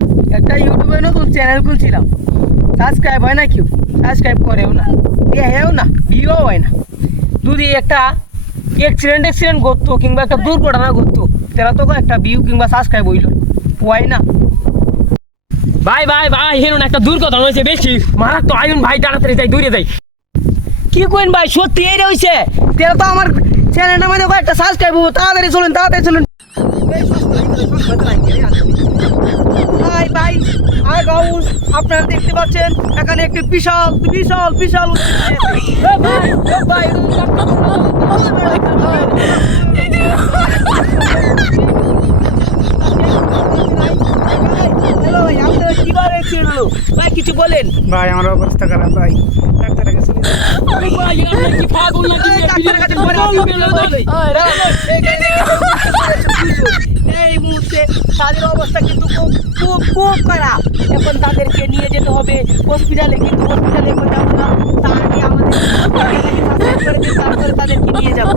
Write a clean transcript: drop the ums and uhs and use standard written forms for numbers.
একটা ইউটিউবে নতুন চ্যানেল খুলছিলাম, সাবস্ক্রাইব হয় না, কেউ সাবস্ক্রাইব করেও না, দেখেও না, ভিউও হয় না। যদি একটা অ্যাক্সিডেন্ট করতো কিংবা একটা দুর্ঘটনা ঘটতো, তারা তো একটা ভিউ কিংবা সাবস্ক্রাইব হইল, হয় না। ভাই ভাই ভাই হেরুন একটা দুর্ঘটনা হয়েছে, বেশি মারাক তো আয়ুন ভাই, তাড়াতাড়ি যাই, দূরে যাই। কি কইন ভাই, সত্যি এই হইছে? তারা তো আমার চ্যানেলটা মানে একটা সাবস্ক্রাইব হবো, তাড়াতাড়ি চলুন, তাড়াতাড়ি চলুন। ভাই ভাই আই গাউস, আপনারা দেখতে পাচ্ছেন এখানে একটি বিশাল বিশাল বিশাল ভাই কিছু বলেন ভাই আমার অবস্থা খারাপ ভাই, ডাক্তারের কাছে ভাই আপনি কি পাগল নাকি? ডাক্তারের কাছে পরে এই মুহূর্তে তাদের অবস্থা কিন্তু খুব খুব খুব খারাপ। এখন তাদেরকে নিয়ে যেতে হবে হসপিটালে, কিন্তু হসপিটালে এখন যাবো না, তার আগে আমাদের তারপরে তাদেরকে নিয়ে যাবো।